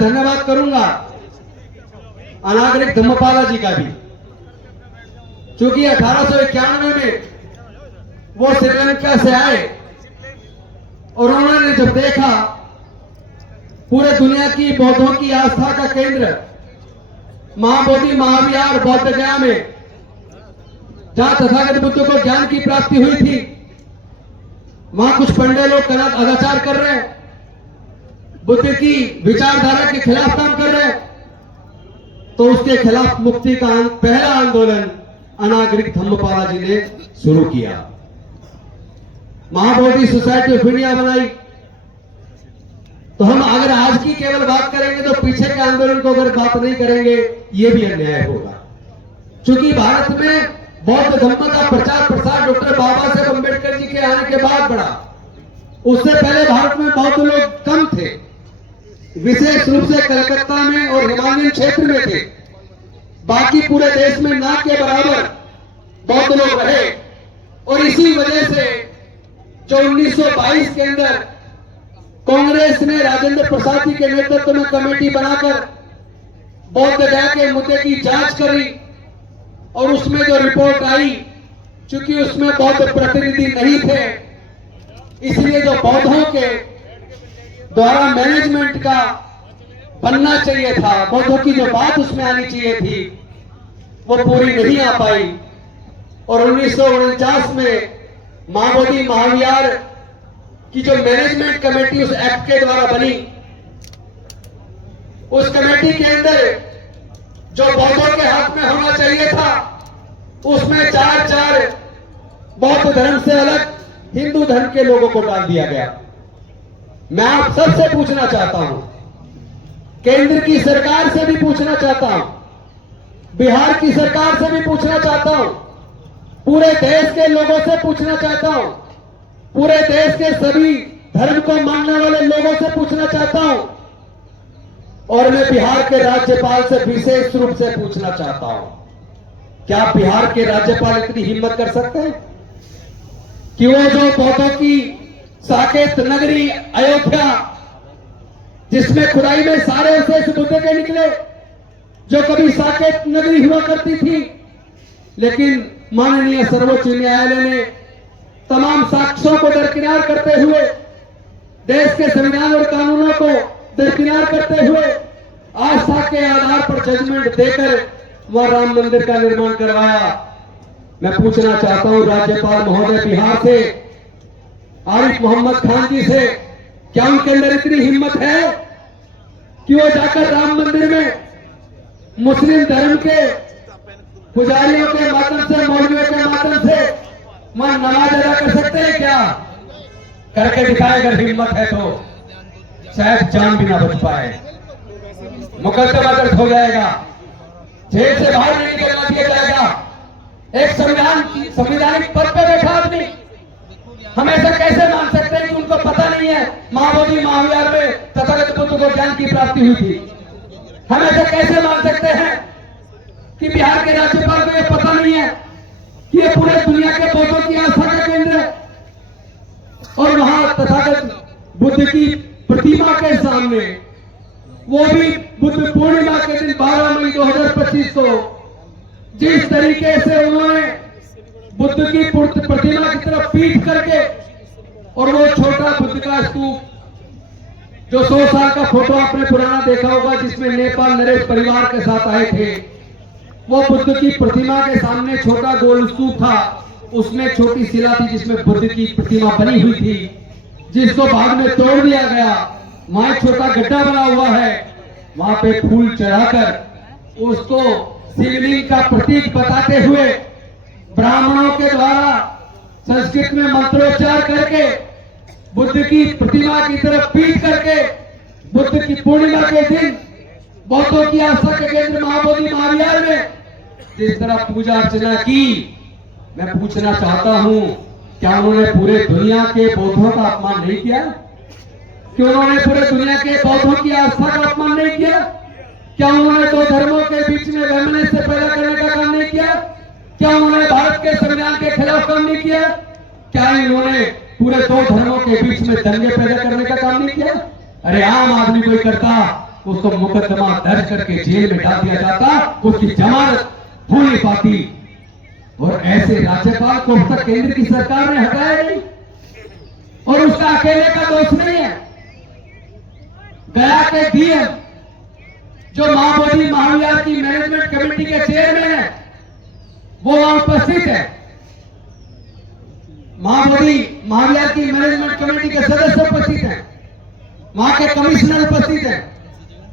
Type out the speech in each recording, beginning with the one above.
धन्यवाद करूंगा अनागरिक धम्मपाला जी का भी, क्योंकि 1891 में वो श्रीलंका से आए और उन्होंने जब देखा पूरे दुनिया की बौद्धों की आस्था का केंद्र महाबोधि महाविहार बौद्ध गया में, जहां तथागत बुद्ध को ज्ञान की प्राप्ति हुई थी, वहां कुछ पंडे लोग गलत अनाचार कर रहे हैं, बुद्ध की विचारधारा के खिलाफ काम कर रहे हैं, तो उसके खिलाफ मुक्ति का पहला आंदोलन अनागरिक धम्मपाला जी ने शुरू किया। महाबोधि सोसाइटी ऑफ इंडिया बनाई। तो हम अगर आज की केवल बात करेंगे तो पीछे के आंदोलन को अगर बात नहीं करेंगे ये भी अन्याय होगा, क्योंकि भारत में बौद्ध धर्म का प्रचार प्रसार डॉक्टर बाबा साहेब अम्बेडकर जी के आने के बाद बढ़ा। उससे पहले भारत में बौद्ध लोग कम थे, विशेष रूप से कलकत्ता में और हिमालयन क्षेत्र में थे। बाकी पूरे देश में ना के बराबर बौद्ध लोग रहे, और इसी वजह से जो 1922 के अंदर कांग्रेस ने राजेंद्र प्रसाद जी के नेतृत्व में कमेटी बनाकर बौद्ध गया के मुद्दे की जांच करी, और उसमें जो रिपोर्ट आई, चूंकि उसमें बौद्ध प्रतिनिधि नहीं थे, इसलिए जो बौद्धों के द्वारा मैनेजमेंट का बनना चाहिए था, बौद्धों की जो बात उसमें आनी चाहिए थी, वो पूरी नहीं आ पाई। और 1949 में महाबोधि महाविहार की जो मैनेजमेंट कमेटी उस एक्ट के द्वारा बनी, उस कमेटी के अंदर जो बौद्धों के हक में होना चाहिए था, उसमें चार बौद्ध धर्म से अलग हिंदू धर्म के लोगों को डाल दिया गया। मैं आप सबसे पूछना चाहता हूं, केंद्र की सरकार से भी पूछना चाहता हूं, बिहार की सरकार से भी पूछना चाहता हूं, पूरे देश के लोगों से पूछना चाहता हूं, पूरे देश के सभी धर्म को मानने वाले लोगों से पूछना चाहता हूं, और मैं बिहार के राज्यपाल से विशेष रूप से पूछना चाहता हूं, क्या बिहार के राज्यपाल इतनी हिम्मत कर सकते हैं कि वो जो बौद्धों की साकेत नगरी अयोध्या, जिसमें खुदाई में सारे अवशेष बुद्ध के निकले, जो कभी साकेत नगरी हुआ करती थी, लेकिन माननीय सर्वोच्च न्यायालय ने तमाम साक्ष्यों को दरकिनार करते हुए, देश के संविधान और कानूनों को दरकिनार करते हुए, आस्था के आधार पर जजमेंट देकर वह राम मंदिर का निर्माण करवाया। मैं पूछना चाहता हूं राज्यपाल महोदय बिहार से, आरिफ मोहम्मद खान जी से, क्या उनके अंदर इतनी हिम्मत है कि वो जाकर राम मंदिर में मुस्लिम धर्म के पुजारियों के माध्यम से, मौलवियों के माध्यम से वहां नमाज अदा कर सकते हैं? क्या करके दिखाए? अगर हिम्मत है तो शायद जान भी ना बच पाए, मुकदमा दर्ज हो जाएगा, जेल से बाहर नहीं निकलना दिया जाएगा। एक संवैधानिक पद पर बैठा आदमी, हम ऐसा कैसे मान सकते हैं कि उनको पता नहीं है महाबोधि महाविहार में तथागत बुद्ध को ज्ञान की प्राप्ति हुई थी? हम ऐसा कैसे मान सकते हैं कि बिहार के राज्यपाल को यह पता नहीं है कि यह पूरे दुनिया के बौद्धों की आस्था का केंद्र है, और वहां तथागत बुद्ध की प्रतिमा के सामने, वो भी बुद्ध पूर्णिमा के दिन 12 मई 2025 को, जिस तरीके से उन्होंने बुद्ध की प्रतिमा की तरफ पीठ करके, और वो छोटा बुद्ध का स्तूप, जो 100 साल का फोटो आपने पुराना देखा होगा, जिसमें नेपाल नरेश परिवार के साथ आए थे, वो बुद्ध की प्रतिमा के सामने छोटा गोल स्तूप था, उसमें छोटी शिला थी जिसमें बुद्ध की प्रतिमा बनी हुई थी, जिसको बाद में तोड़ दिया गया। वहां एक छोटा गड्ढा बना हुआ है, वहां पे फूल चढ़ाकर उसको शिवलिंग का प्रतीक बताते हुए ब्राह्मणों के द्वारा संस्कृत में मंत्रोच्चार करके बुद्ध की प्रतिमा की तरफ पीठ करके बुद्ध की पूर्णिमा के दिन बौद्धों की आस्था के केंद्र महाबोधि महाविहार में जिस तरह पूजा अर्चना की, मैं पूछना चाहता हूं, क्या उन्होंने पूरे दुनिया के बौद्धों का अपमान नहीं किया? क्यों उन्होंने पूरे दुनिया के बौद्धों की आस्था का अपमान नहीं किया? क्या उन्होंने दो धर्मों के बीच में वैमनस्य पैदा करने का काम नहीं किया? क्या उन्होंने भारत के संविधान के खिलाफ काम नहीं किया? क्या इन्होंने पूरे दो धर्मों के बीच में दंगे पैदा करने का काम नहीं किया? अरे आम आदमी कोई करता, उसको मुकदमा दर्ज करके जेल में डाल दिया जाता, उसकी जमानत हो नहीं पाती। और ऐसे राज्यपाल को अब तक केंद्र की सरकार ने हटाया नहीं, और उसका अकेले का दोष नहीं है। गया के डीएम जो महाबोधि महाविहार की मैनेजमेंट कमेटी के चेयरमैन है, वो वहां उपस्थित है। महाबोधि महाविहार की मैनेजमेंट कमेटी के सदस्य उपस्थित हैं, वहां के कमिश्नर उपस्थित हैं,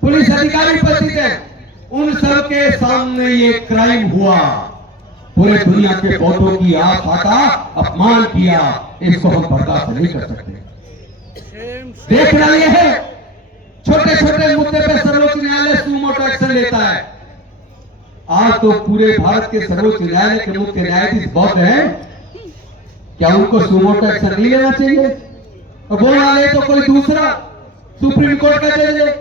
पुलिस अधिकारी उपस्थित हैं। उन सब के सामने ये क्राइम हुआ, पूरे दुनिया के बौद्धों की आस्था का अपमान किया, इसको हम बर्दाश्त नहीं कर सकते। देखना यह है, छोटे छोटे मुद्दे पे सर्वोच्च न्यायालय सुमोटो एक्शन लेता है। आज तो पूरे भारत के सर्वोच्च न्यायालय के मुख्य न्यायाधीश बौद्ध हैं, क्या उनको सुमोटो एक्शन नहीं लेना चाहिए? और वो ना ले तो कोई दूसरा सुप्रीम कोर्ट का जज ले,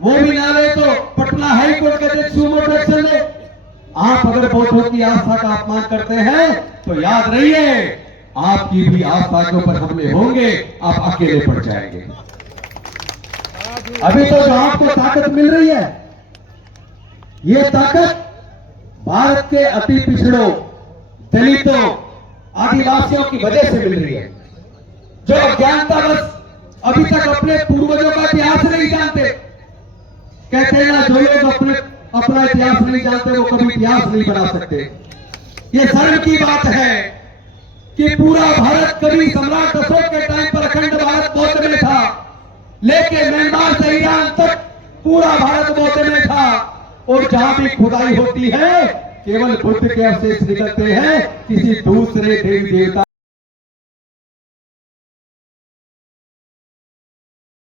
वो भी ना ले तो पटना हाई कोर्ट का जज सुमोटो एक्शन ले। आप अगर बौद्धों की आस्था का अपमान करते हैं तो याद रहिए, आपकी भी आस्था के ऊपर हमले होंगे, आप अकेले पड़ जाएंगे। अभी तो जो आपको ताकत मिल रही है, ये ताकत भारत के अति पिछड़ों, दलितों, आदिवासियों की वजह से मिल रही है, जो अज्ञानतावश अभी तक अपने पूर्वजों का इतिहास नहीं जानते। कहते हैं ना, जो लोग अपना इतिहास नहीं जानते वो कभी इतिहास नहीं बना सकते। ये शर्म की बात है कि पूरा भारत कभी सम्राट अशोक के टाइम पर अखंड भारत बौद्ध में था, लेकिन म्यांमार से ईरान तक पूरा भारत बौद्ध में था। और जहां भी खुदाई होती है केवल बुद्ध के अवशेष निकलते हैं, किसी दूसरे देवी देवता